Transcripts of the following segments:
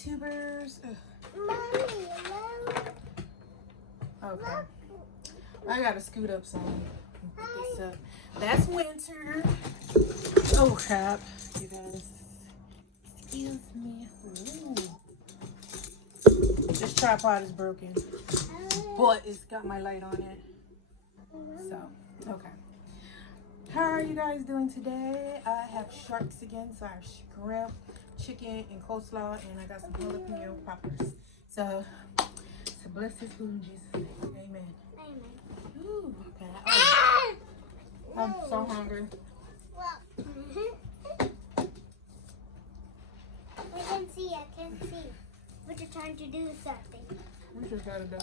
YouTubers. Ugh. Mommy, Okay. I gotta scoot up some. Put this up. That's winter. Oh crap, you guys. Excuse me. Ooh. This tripod is broken, but it's got my light on it. So, okay. How are you guys doing today? I have sharks again, so I have shrimp, chicken, and coleslaw, and I got some jalapeno poppers. So bless this food in Jesus' name. Amen. Amen. Ooh, okay. Oh, I'm so hungry. I can see. But you're trying to do something. We just gotta do.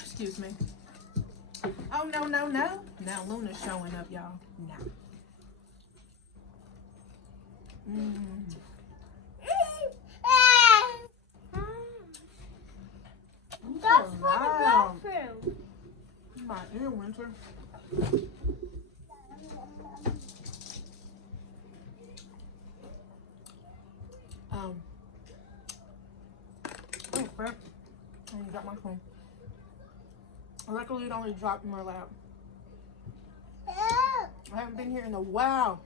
Excuse me. Oh, no, no, no. Now Luna's showing up, y'all. Now. That's for the bathroom. My ear, Winter. Oh, crap. I got my phone. Luckily, it only dropped in my lap. I haven't been here in a while.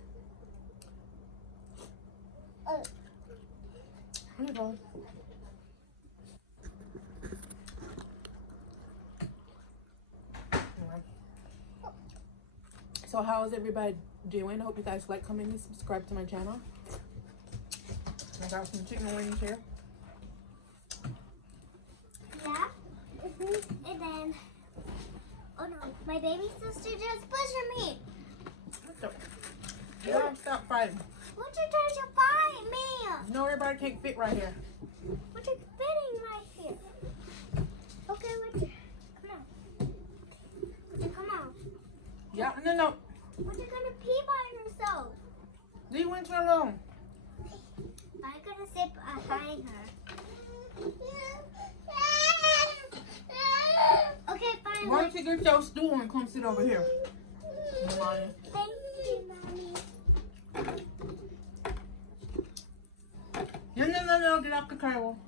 Here you go. So how is everybody doing? I hope you guys like, comment, and subscribe to my channel. I got some chicken wings here. Yeah. And then, oh no, my baby sister just pushed me. You don't stop fighting. What you trying to fight me? No, everybody can't fit right here. What you fitting right here? Okay, Winter, come on. Winter, come on. Yeah, no. What you gonna pee by yourself? Leave Winter alone. I'm gonna sit behind her. Okay, fine. Why don't you get your stool and come sit over here? Thank you, Mommy. No, get off the table.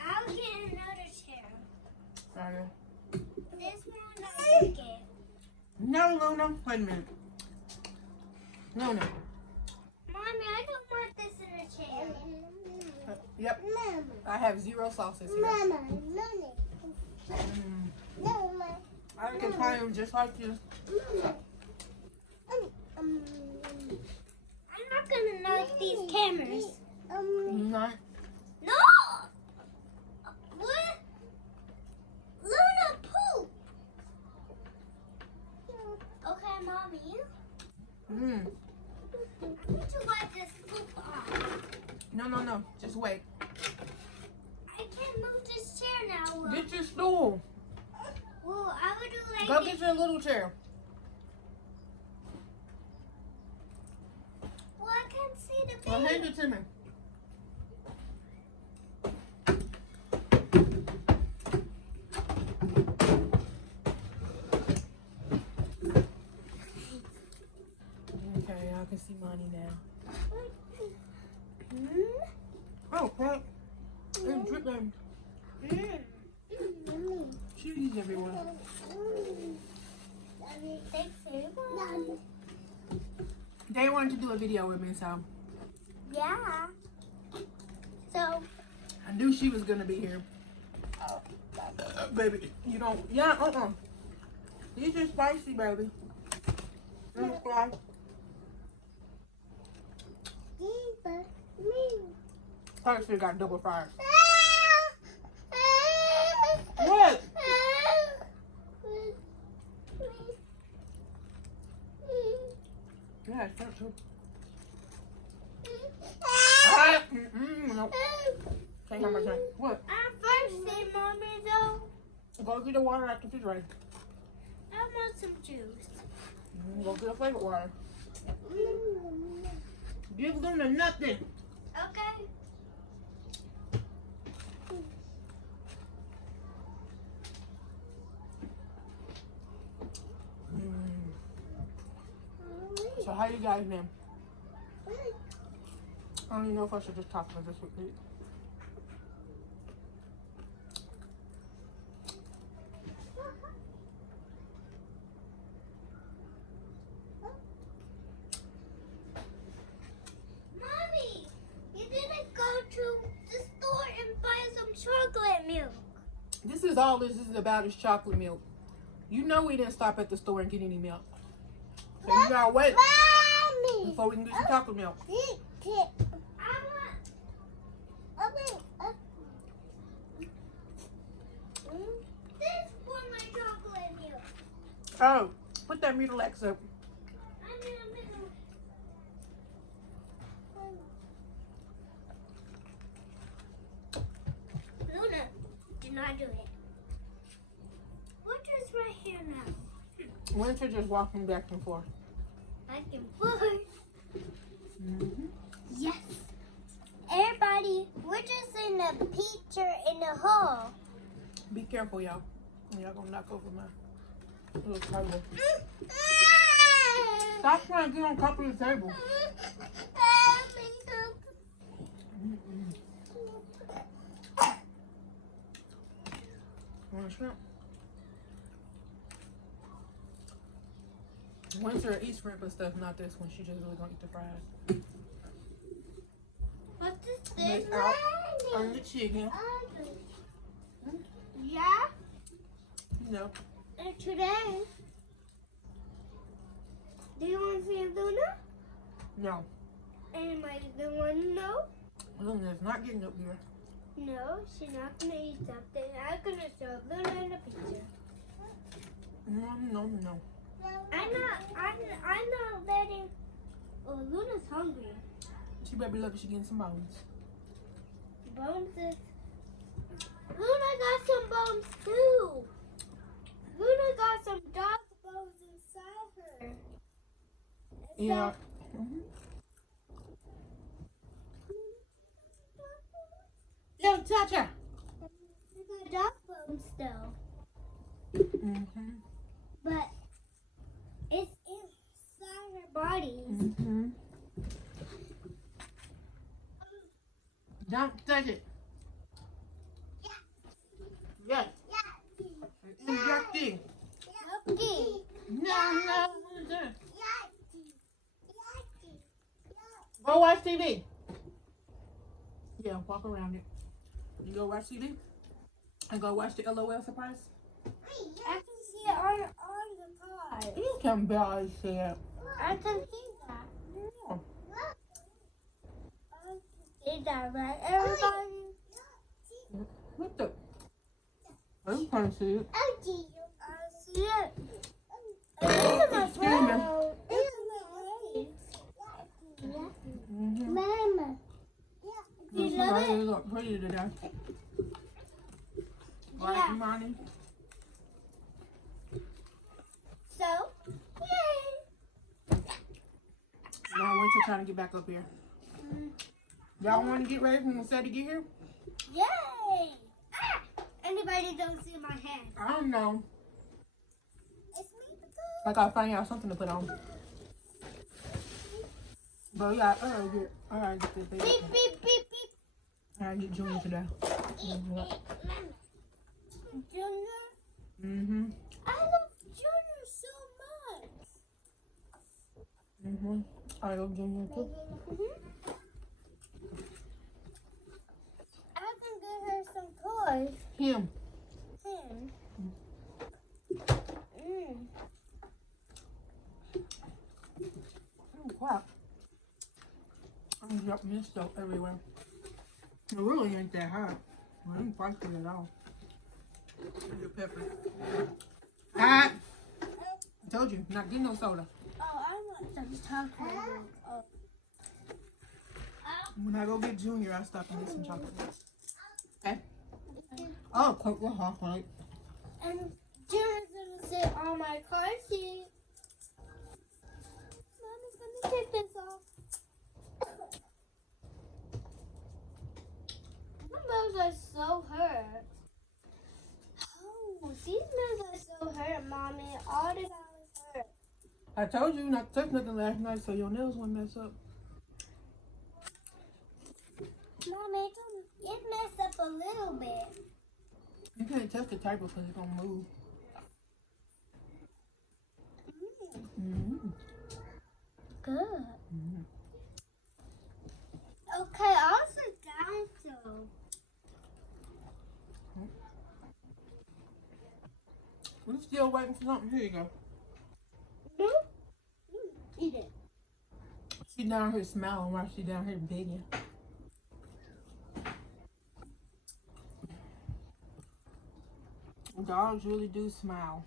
I'll get another chair. Sorry. This one I'll get. No, Luna. Wait a minute. Luna. Mommy, I don't want this in a chair. Yep. Mama. I have 0 sauces here. Mama. I can try them just like this. I'm not gonna knock these cameras. Not. No! What? Luna, poop! Okay, Mommy. I need to wipe this poop off. No. Just wait. I can't move this chair now. Get your stool. Well, I would do like Go this. get your little chair. Well, I can't see the Well, baby. hand it to me. Okay, I can see Monty now. Oh, crap. There's dripping cheese everywhere. Thanks, everyone. They wanted to do a video with me, so Yeah. So, I knew she was gonna be here. Baby, you don't. Yeah, These are spicy, baby. I should have got double fries. What? Yeah, it's not too. No. Take how much time? What? I'm thirsty, Mommy, though. Go get the water out the refrigerator. I want some juice. Go get a flavored water. Give Luna nothing. Okay. So how you guys name? I don't even know if I should just talk about this with you. Mommy, you didn't go to the store and buy some chocolate milk. This is all this is about is chocolate milk. You know we didn't stop at the store and get any milk. So you gotta wait Mommy! before we can get some chocolate milk. This for my chocolate milk. Oh, put that Mutilex up. I'm in the middle. Luna, do not do it. Winter's right here now. Winter just walking back and forth. Back and forth. Mm-hmm. Yes. Everybody, we're just in the picture in the hall. Be careful, y'all. Y'all gonna knock over my little table. Stop trying to get on top of the table. Mm-mm. Want a shrimp? Winter eats shrimp and stuff, not this one. She just really gonna eat the fries. What's this Miss thing? out on the chicken. Yeah. No. And today, do you want to see Luna? No. And am I the one? No. Luna's not getting up here. No, she's not gonna eat something. I'm gonna show Luna in the picture. No. I'm not letting. Oh, Luna's hungry. She better be lucky she getting some bones. Bones is. Luna got some bones too. Luna got some dog bones inside her. Yeah. Mm-hmm. Yo, Chacha. She got dog bones still, Mm-hmm. but it's inside her body. Mm-hmm. Don't touch it. Yes. Injecting. Okay. No. Go watch TV. Yeah, walk around it. You go watch TV? And go watch the LOL surprise? I can see it on the card. You can barely see it. I can see that. Yeah. I can see that, right? Everybody. What the? I can't see it. I see it. It's in my Excuse me. throat. It's in my face. Mm-hmm. Mama. Do you love Somebody it? look pretty today. Right, Yeah. Imani? So, yay. Now Winter trying to get back up here. Y'all want to get ready when we say to get here? Yay. Ah! Anybody don't see my hand. I don't know. It's me. I gotta find out something to put on. But yeah, I gotta get this baby. Beep, beep, beep, beep. I gotta get Junior today. Junior? Mm-hmm. I love Junior so much. Mm-hmm. I love Junior too. I can get her some toys. Him. Oh, crap. I'm dropping this stuff everywhere. It really ain't that hot. I ain't spicy at all. Look at pepper. Hot. I told you, not getting no soda. Oh, I want some chocolate. Oh. When I go get Junior, I'll stop and get some chocolate. Okay? Oh, quite the hot right? And Junior's gonna sit on my car seat. Mommy's gonna take this off. My nose are so hurt. Oh, these nose are so hurt, Mommy. All the hours hurt. I told you not to touch nothing last night so your nails wouldn't mess up. Mommy, it messed up a little bit. You can't touch the table because it's gonna move. Mm-hmm. Good. Mm-hmm. Okay, I'll sit down so. We're still waiting for something. Here you go. Eat it. She down here smiling while she down here begging. Dogs really do smile.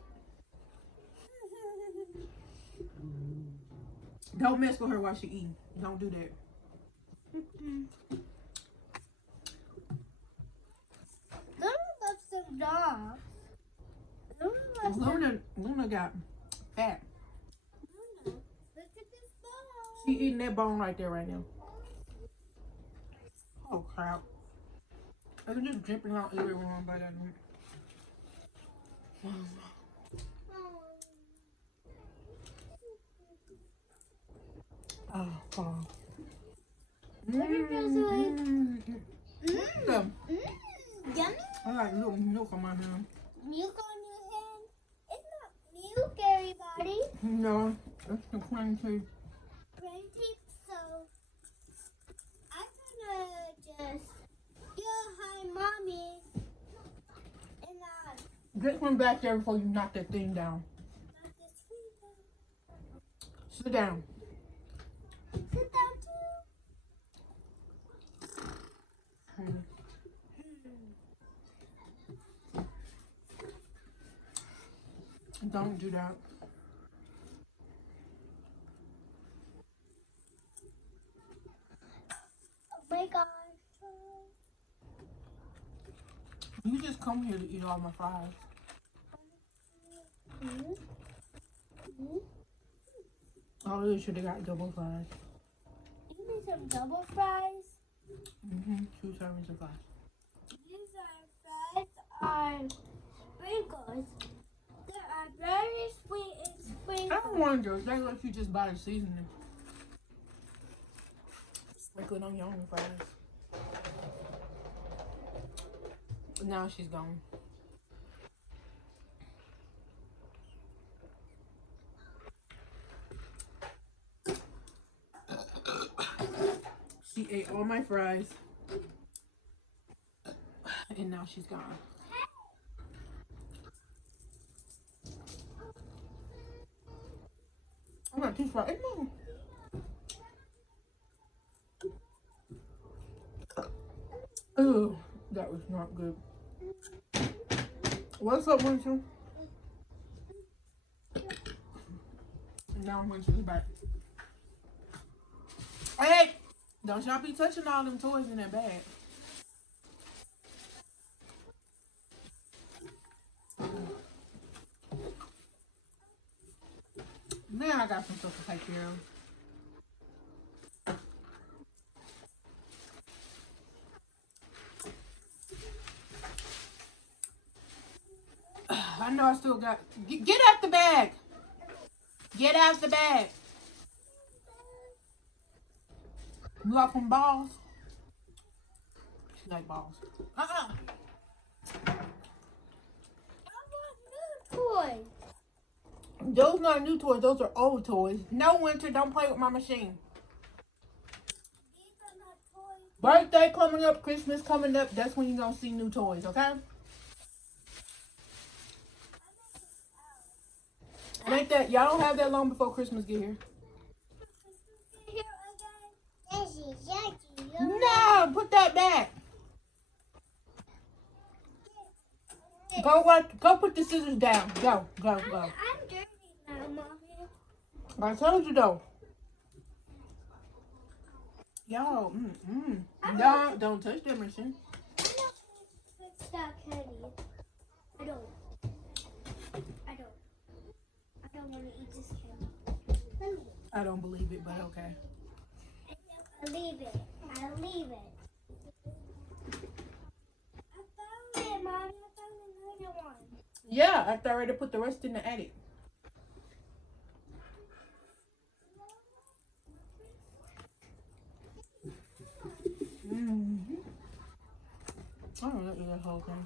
Don't mess with her while she eating. Don't do that. Luna loves some dogs. Luna loves Luna got fat. Luna, look at this bone. She eating that bone right there right now. Oh crap. I can just dripping out everyone by that. Oh, God. Yummy. I like little milk on my hand. Milk on your hand? It's not milk, everybody. No, that's the cream tea. Brain teeth, so I'm gonna just hi, mommy. And Get one back there before you knock that thing down. not this window. Sit down. Sit down too. Don't do that. Oh my gosh. You just come here to eat all my fries. Oh, you should have got double fries. You need some double fries? 2 servings of fries. These are fries sprinkles. They are very sweet and I sprinkles. don't want those. They let you just buy the seasoning. Sprinkle it on your own fries. Now she's gone. She ate all my fries. And now she's gone. I'm not too far. Ooh, that was not good. What's up, Winston? Now Winston's back. Hey! Don't y'all be touching all them toys in that bag. Now I got some stuff to take care of. I know I still got... Get out the bag! Get out the bag! You like some balls? She like balls. I want new toys. Those not new toys. Those are old toys. No, Winter, don't play with my machine. These are not toys. Birthday coming up, Christmas coming up. That's when you're going to see new toys, okay? It ain't that. Y'all don't have that long before Christmas get here. No, put that back. Go put the scissors down. Go. I'm dirty now, Mommy. I told you though. Y'all, no, don't touch that machine. Fix that candy. I don't want to eat this candy. I don't believe it, but okay. I leave it. I found it, Mommy. I found another one. Yeah, I already put the rest in the attic. I don't know eat that whole thing.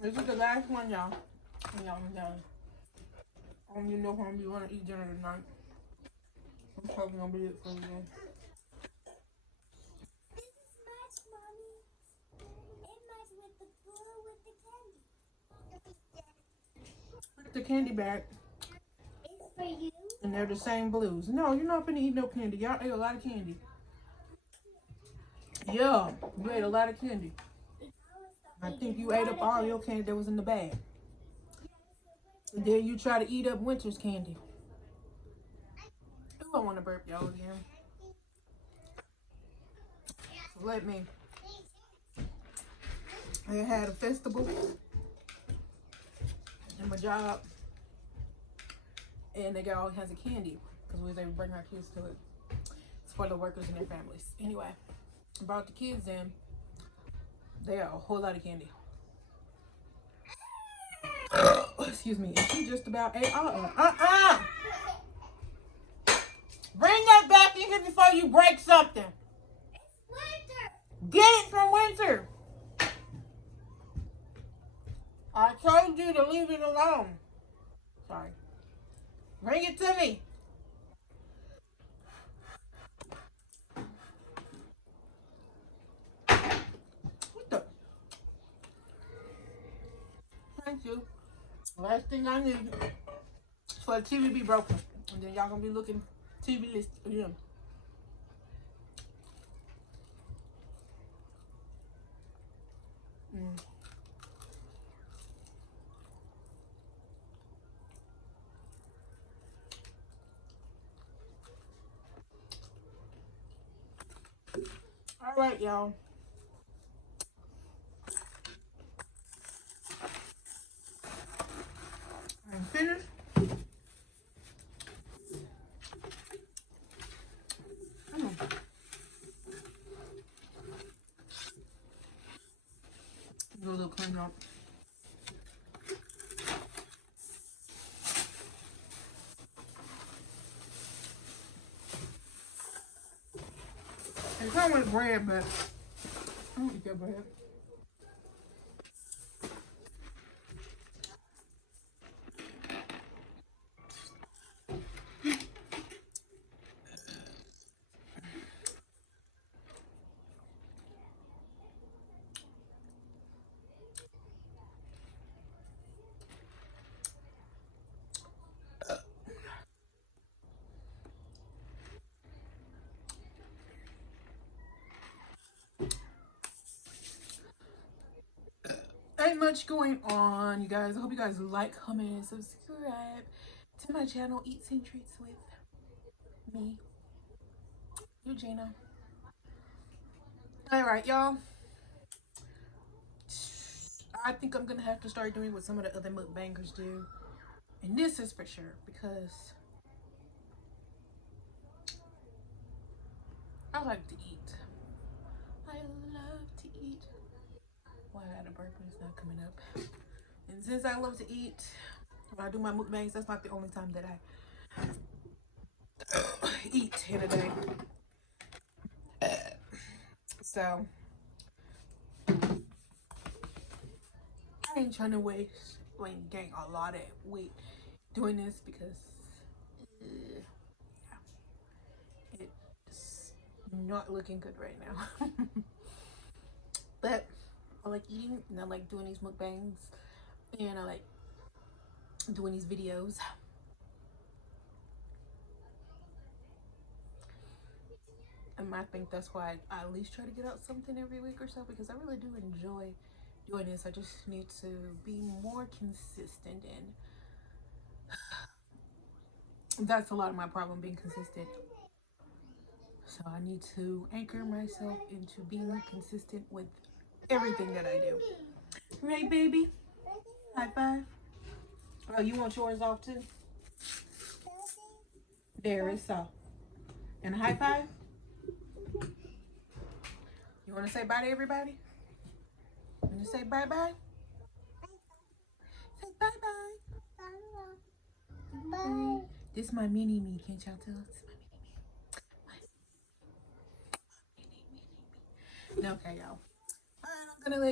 This is the last one, y'all. And y'all, I'm done. I don't even know how we want to eat dinner tonight. I'm probably gonna be it for the day. This is nice, Mommy. It nice with the blue with the candy. The candy bag. It's for you. And they're the same blues. No, you're not gonna eat no candy. Y'all ate a lot of candy. Yeah, you ate a lot of candy. I think you ate up all your candy that was in the bag. And then you try to eat up Winter's candy. Ooh, I want to burp y'all again. So let me. I had a festival in my job. And they got all kinds of candy because we was able to bring our kids to it. It's for the workers and their families. Anyway, I brought the kids in. They got a whole lot of candy. Excuse me. And she just about ate all of it. Bring that back in here before you break something. It's Winter. Get it from Winter. I told you to leave it alone. Sorry. Bring it to me. What the? Thank you. Last thing I need is for the TV to be broken. And then y'all gonna be looking TV list again. All right, y'all. I'm finished. Do a little clean up. It come with bread, but I don't eat that bread. Ain't much going on, you guys. I hope you guys like, comment, and subscribe to my channel, Eats and Treats with me, Eugenia. All right, y'all. I think I'm gonna have to start doing what some of the other mukbangers do, and this is for sure because I like to eat. I love to eat. Why I had a burp and it's not coming up. And since I love to eat, when I do my mukbangs, that's not the only time that I eat in a day. So I ain't trying to gain a lot of weight doing this because it's not looking good right now. But I like eating and I like doing these mukbangs and I like doing these videos. And I think that's why I at least try to get out something every week or so because I really do enjoy doing this. I just need to be more consistent, and that's a lot of my problem, being consistent. So I need to anchor myself into being consistent with everything that I do. Right, baby? High five. Oh, you want yours off too? There is so. And a high five? You want to say bye to everybody? You want to say bye-bye? Say bye-bye. Bye. This is my mini me. Can't y'all tell? This is my mini me. Okay, y'all. All right, I'm gonna let